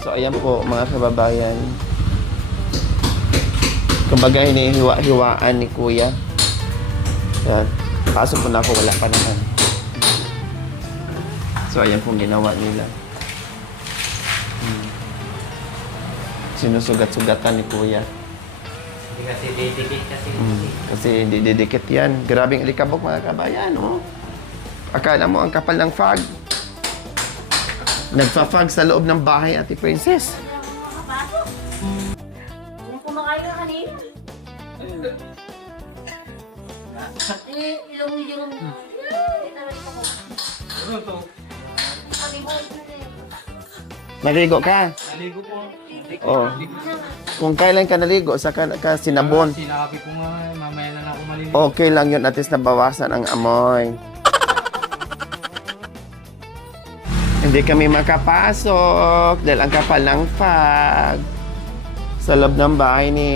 So, ayan po mga kababayan. Kumbaga, hinihiwa-hiwaan ni Kuya. Yan. Pasok po na ako, wala pa naman. So, ayan pong ginawa nila. Sinusugat-sugatan ni Kuya. Hindi kasi didikit kasi. Kasi hindi didikit yan. Grabing alikabok mga kabayan, oh. Akala mo ang kapal ng fog. Nagfa-fog sa loob ng bahay, Ate Princess. Kung kumakain ka kanina. Ilong-ilong. Naligo ka? Naligo po. Oh. Kung kailan ka naligo, saka ka sinabon. Sinabi ko nga, mamaya na ako maligo. Okay lang yun, at least nabawasan ang amoy. Hindi kami makapasok dahil ang kapal ng fog sa loob ng bahay ni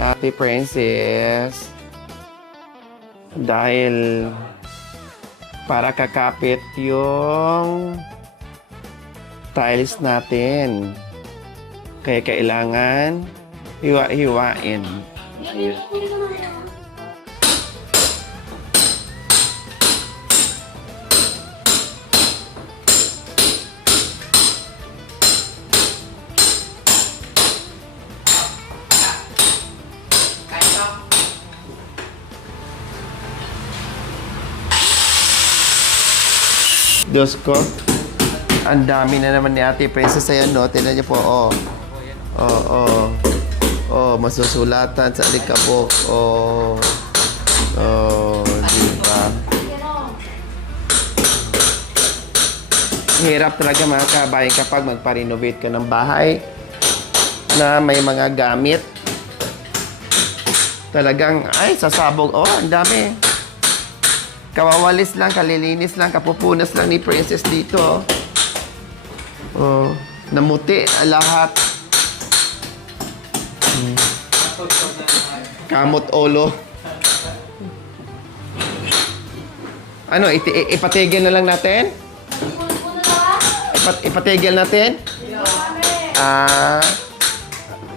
Ate Princess. Dahil para kakapit yung tiles natin. Kaya kailangan hiwa-hiwain. Ayun. Diyos ko, ang dami na naman ni Ate Princess. Ayan, no? Tignan niyo po, oh. Oh, masusulatan sa alikabok. Oh, diba? Hirap talaga mga kabayan kapag magpa-renovate ka ng bahay na may mga gamit. Talagang, ay, sasabog. Oh, ang dami. Kawawalis lang, kalilinis lang, kapupunas lang ni Princess dito. Oh, namuti lahat. Kamot olo. Ano, ipatigil na lang natin? Ipatigil natin?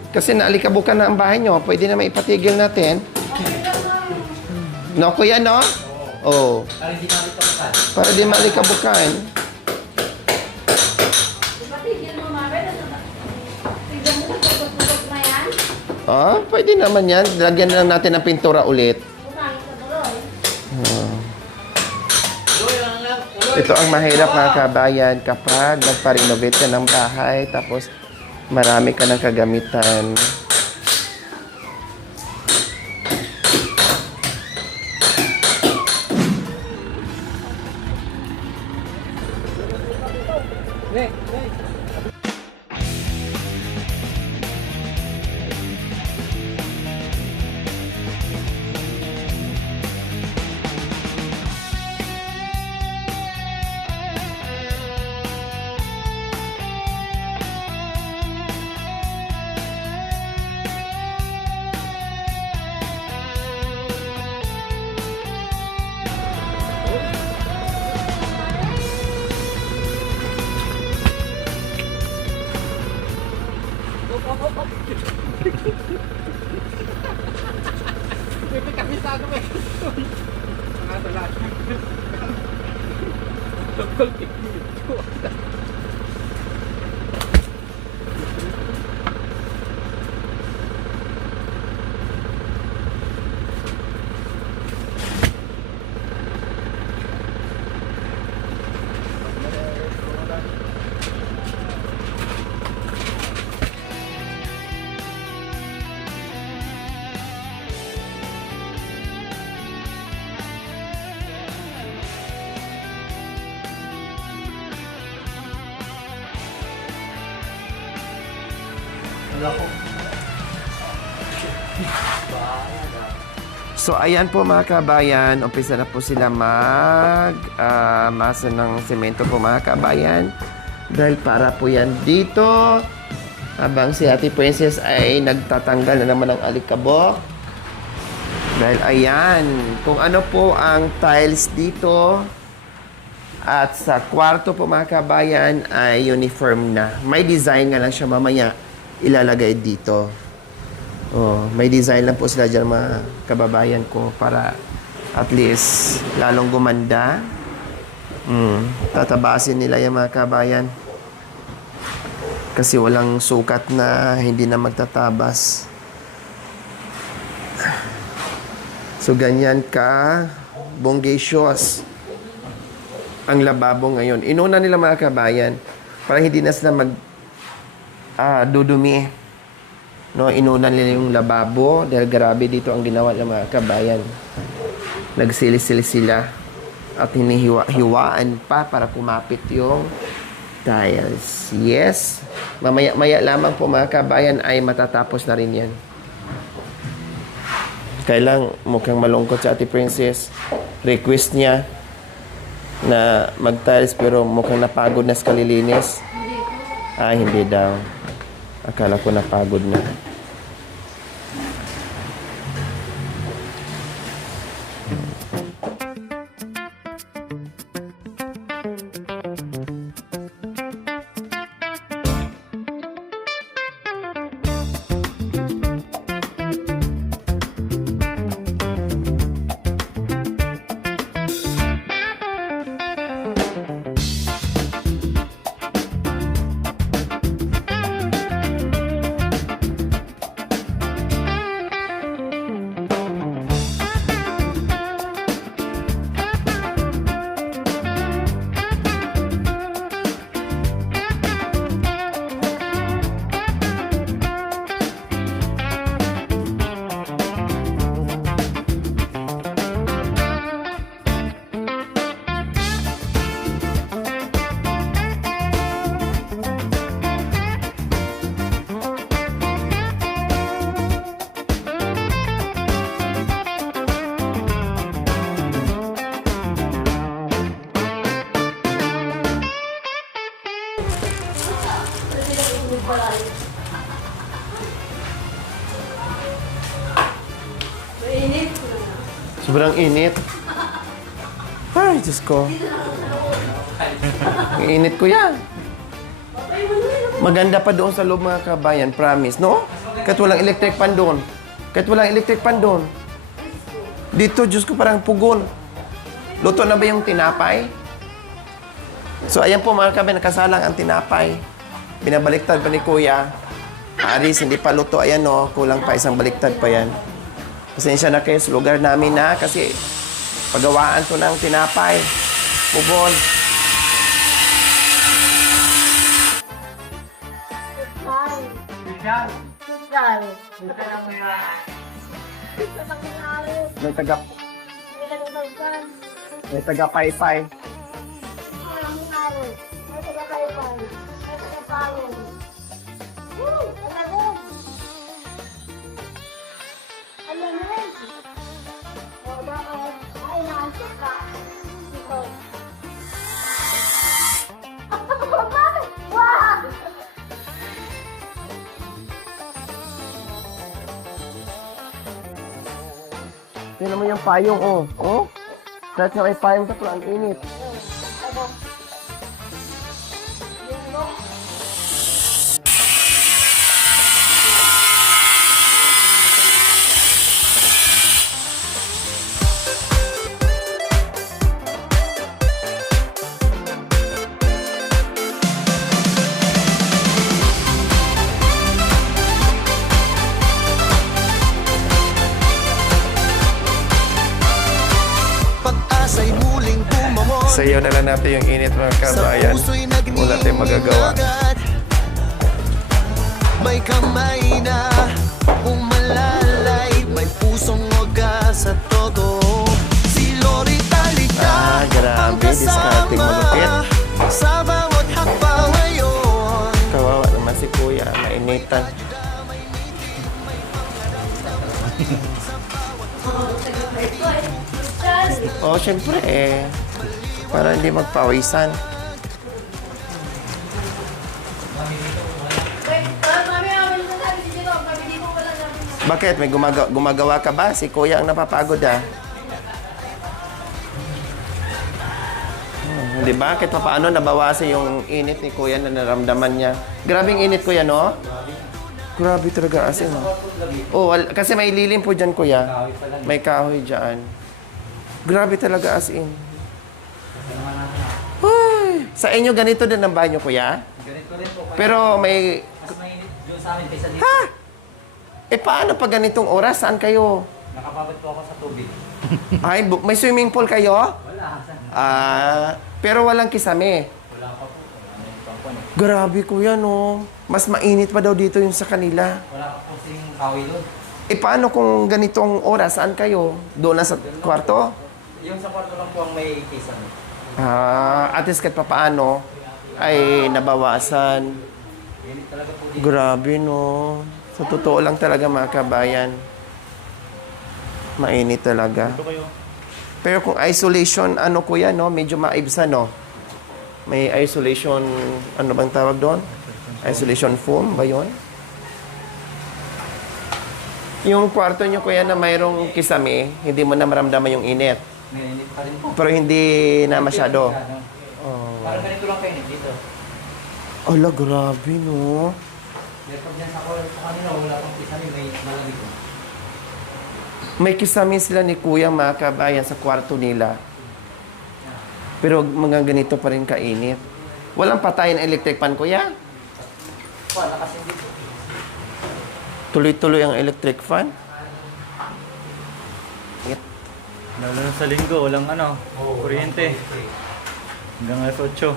Kasi naalikabukan na ang bahay nyo. Pwede naman ipatigil natin. No, kuya, no? Oh. Para di malikabukan. Ah, pwede naman yan. Lagyan na lang natin ng pintura ulit. Ito ang mahirap mga kabayan kapag nagpa-renovate ka ng bahay tapos marami ka ng kagamitan. So, ayan po mga kabayan. Umpisa na po sila masa ng semento po mga kabayan. Dahil para po yan dito. Habang si Ate Princess ay nagtatanggal na naman ng alikabok. Dahil ayan, kung ano po ang tiles dito, At sa kwarto po mga kabayan ay uniform na. May design nga lang siya mamaya ilalagay dito. Oh, may design lang po sila dyan mga kababayan ko para at least lalong gumanda. Tatabasin nila yung mga kabayan. Kasi walang sukat na hindi na magtatabas. So ganyan ka bonggacious ang lababo ngayon. Inuna nila mga kabayan para hindi na sila dudumi. No, inuna nila yung lababo dahil grabe dito ang ginawa ng mga kabayan. Nagsilis-silis sila at hinihiwa-hiwaan pa para kumapit yung tiles. Yes. Mamaya-maya lamang po mga kabayan ay matatapos na rin yan. Kailang mukhang malungkot sa Ate Princess. Request niya na mag-tiles pero mukhang napagod na sa kalilinis. Hindi daw. Akala ko napagod na. Sobrang init. Ay, Diyos ko. Ang init ko yan. Maganda pa doon sa loob mga kabayan, promise, no? Kahit walang electric pan doon. Kahit walang electric pan doon. Dito, Diyos ko, parang pugon. Luto na ba yung tinapay? So, ayan po mga kabayan, nakasalang ang tinapay. Binabaliktad pa ni Kuya. Aris, hindi pa luto. Ayan, no? Kulang pa, isang baliktad pa yan. Pasensya na kayo sa lugar namin na kasi pagawaan to ng tinapay. Pugon. May taga-pay-pay. Tingnan mo yung payong, oh. Oh? Kahit na may payong ito, ang init. Sayo na lang natin yung init mga kabayan. Wala tayong magagawa. May kamay na umalalay, may pusong wagas sa todo. Si Lorita Liga grabe, discarding malupit. Sa bawat hakbang ngayon. Kawawa naman si Kuya, mainitan. Oh, syempre para hindi magpawisan. Bakit? May gumagawa ka ba? Si Kuya ang napapagod Di ba? Kahit pa paano nabawasan yung init ni Kuya na naramdaman niya. Grabing init, Kuya, no? Grabe talaga as in. Oh, kasi may lilim po dyan, Kuya. Kahoy pa lang. May kahoy dyan. Grabe talaga as in. Uy, sa inyo ganito din ang banyo, Kuya? Ganito rin po. Pero may... Mas mainit yun sa amin kaysa dito. Ha? Eh, paano pag ganitong oras? Saan kayo? Nakababad po ako sa tubig. Ay, may swimming pool kayo? Wala. Pero walang kisame. Wala pa po. Ano yung pangkon eh. Grabe, Kuya, no? Mas mainit pa daw dito yung sa kanila. Wala pa po sing kahoy doon. Eh, paano kung ganitong oras? Saan kayo? Doon na sa kwarto? Yung sa kwarto lang po ang may kisame. At least kahit papaano ay nabawasan. Init talaga po dito. Grabe, no? Sa totoo lang talaga, mga kabayan. Mainit talaga. Pero kung isolation, ano, Kuya, no? Medyo maibsa, no? May isolation, ano bang tawag doon? Isolation foam ba yun? Yung kwarto nyo, Kuya, na mayroong kisame, hindi mo na maramdaman yung init. May init pa rin po. Pero hindi na masyado. Oh. Parang ganito lang kainit dito. Ala, grabe, no? Pero pag dyan sa kanila, wala pang kisame, may malamig po. May kisame sila ni Kuya, mga kabayan, sa kwarto nila. Pero mga ganito pa rin kainit. Walang patay na electric fan, Kuya? Wala kasi dito. Tuloy-tuloy ang electric fan. Ngit. Lalo na sa linggo, walang kuryente. Hanggang alas 8.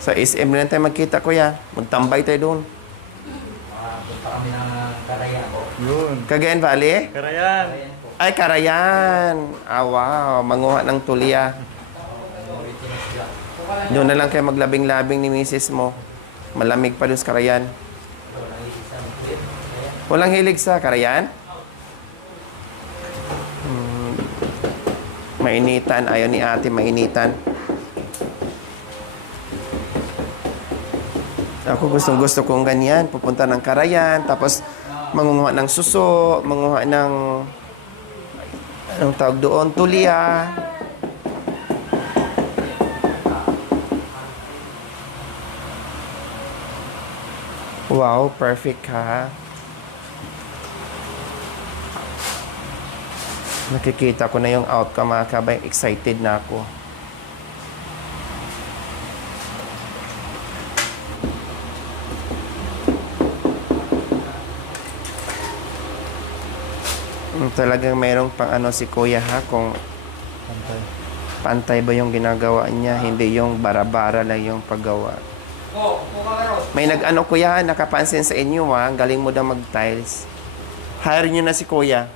Sa SM na lang tayo magkita, Kuya. Magtambay tayo doon. Punta kami ng Karaya po. Yun. Cagayan Valley? Karayan. Karayan po. Ay, Karayan. Wow. Manguha ng tulya. Doon na lang kayo maglabing-labing ni misis mo. Malamig pa doon sa Karayan. Walang hilig sa Karayan? Mainitan. Ayaw ni ate mainitan. Ako gusto kong ganyan. Pupunta ng Karayan. Tapos mangunguha ng suso. Manguha ng... Anong tawag doon? Tulya. Wow, perfect ha. Nakikita ko na yung outcome, mga kabay. Excited na ako. Talagang mayroong pang ano si Kuya ha, kung Pantay. pantay ba yung ginagawa niya, hindi yung bara-bara lang yung paggawa. May nag-ano, Kuya, nakapansin sa inyo ha, galing mo daw mag-tiles. Hire nyo na si Kuya.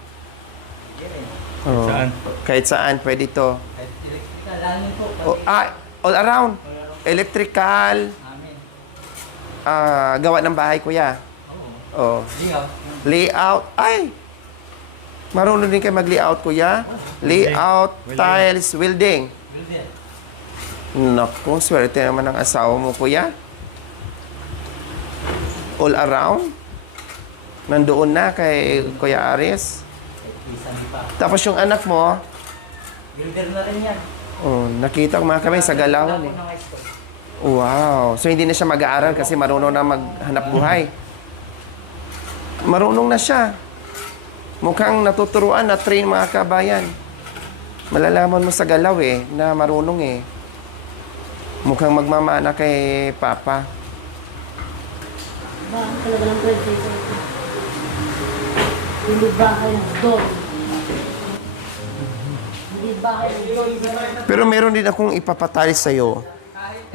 Oo. Saan? Kahit saan, pwede to. Kahit electrical, lalim po. All around. Electrical, Amin. gawa ng bahay, Kuya. Oh. Lingaw. Layout. Ay! Marunong din kayo mag-layout, Kuya. Layout, Welding. tiles, welding. Builder. Naku, swerte naman ang asawa mo, Kuya. All around. Nandoon na kay Kuya Aris. Isang pa. Tapos yung anak mo, Builder na rin yan. nakita ko mga kamay sa galawan eh. Wala po ng high school. Wow. So hindi na siya mag-aaral kasi marunong na maghanap buhay. Marunong na siya. Mukhang natuturuan na train, mga kabayan. Malalaman mo sa galaw eh, na marunong eh. Mukhang magmamana kay Papa. Ba, talaga ng prinsesa ito. Hindi bahay ng dog. Hindi bahay ng dog. Pero meron din akong ipapatalis sa'yo.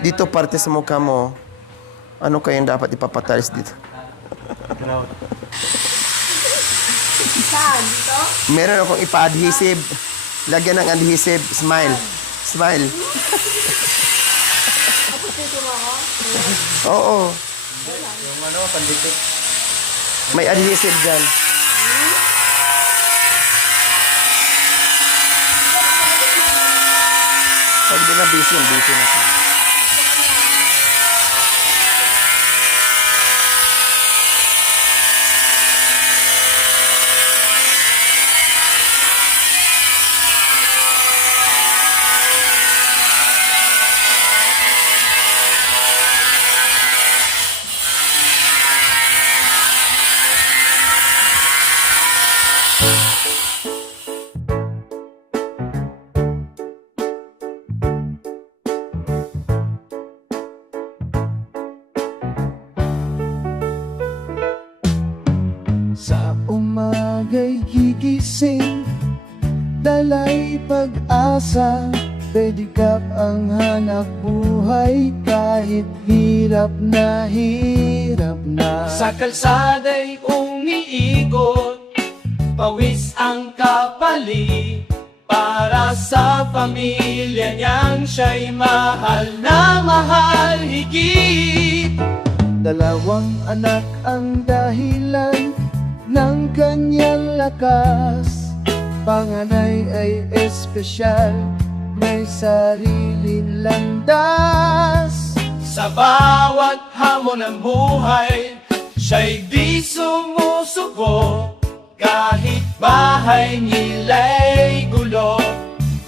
Dito parte sa mukha mo. Ano kayang dapat ipapatalis dito? Grout. Saan? Dito? Meron akong ipa-adhesive. Lagyan ng adhesive. Smile. Smile. Kapatid mo ako? Oo. Yung pandikit. May adhesive dyan. Pag di na busy na siya. may pag-asa, pedicab ang hanap buhay kahit hirap na hirap na. Sa kalsada'y umiikot, pawis ang kapalit. Para sa pamilya niyang siya'y mahal na mahal higit. Dalawang anak ang dahilan ng kanyang lakas. Panganay ay espesyal, may sariling landas. Sa bawat hamon ng buhay, siya'y di sumusuko. Kahit bahay nila'y gulo,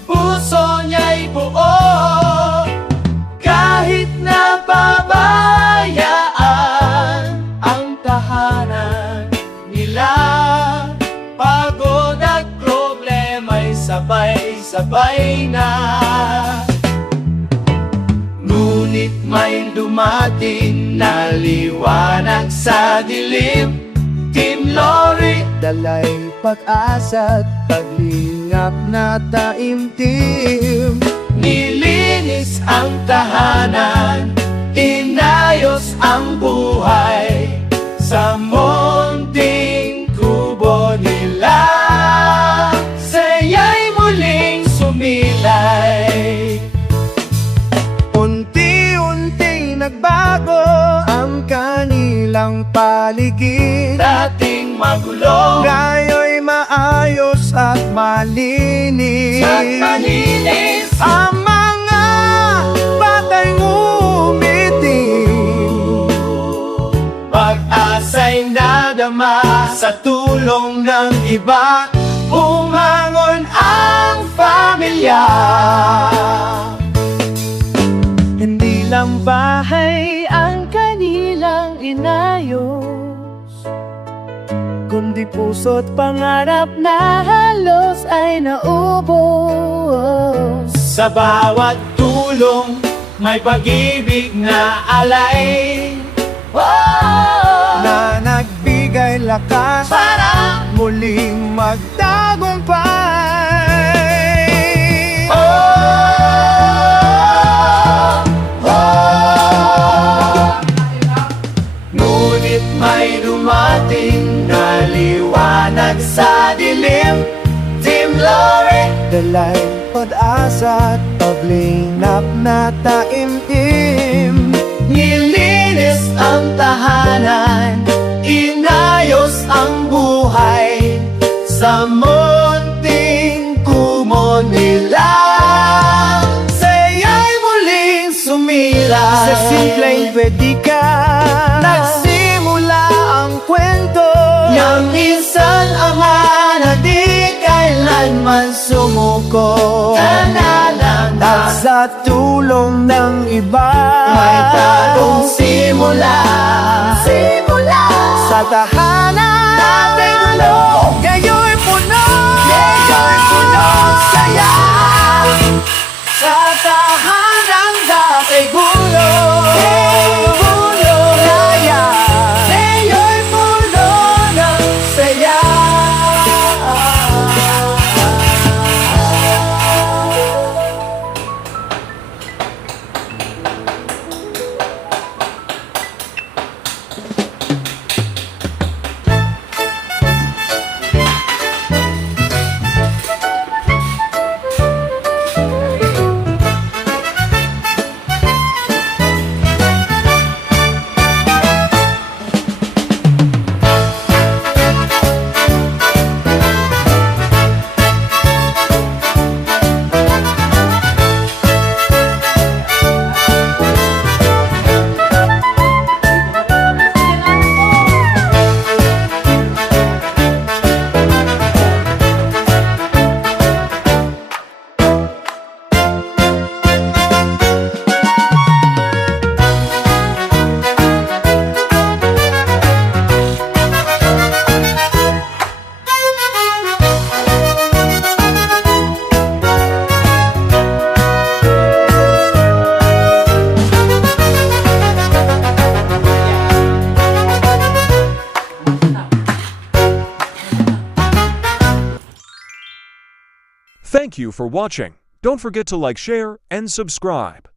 puso niya'y buo. Kahit napabayaan ang tahanan nila, pagod at problema'y sabay-sabay na. Ngunit may dumating na liwanag sa dilim. Team Lori, Dalay pag-asa at paglingap na taimtim. nilinis ang tahanan, inayos ang buhay sa munting kubo nila. Saya'y muling sumilay. Unti-unting nagbago ang kanilang paligid. Dating magulo Ngayo'y maayos at malinis. at malinis, Ang mga batay ngumiting. pag-asa'y nadama sa tulong ng iba. Umangon ang pamilya. Hindi lang bahay ang kanilang inayos, kundi puso't pangarap na halos ay naubos. Sa bawat tulong, may pag-ibig na alay. Na nagbigay lakas Para muling magtagumpay. Ngunit may dumating na liwanag sa dilim. Team Lori, Dalay pag-asa at paglingap na taimtim. nilinis ang tahanan, inayos ang buhay sa munting kumo nila. Saya'y muling sumila. Sa simpleng pedika nagsimula ang kwento. Yang minsan ama na di kailanman sumuko. At sa tulong ng iba May bagong simula. sa tahanan Dating gulo, ngayon puno. ngayon punong saya. Sa tahanang dati gulo, laya. Ngayon puno ng saya. Thank you for watching. Don't forget to like, share, and subscribe.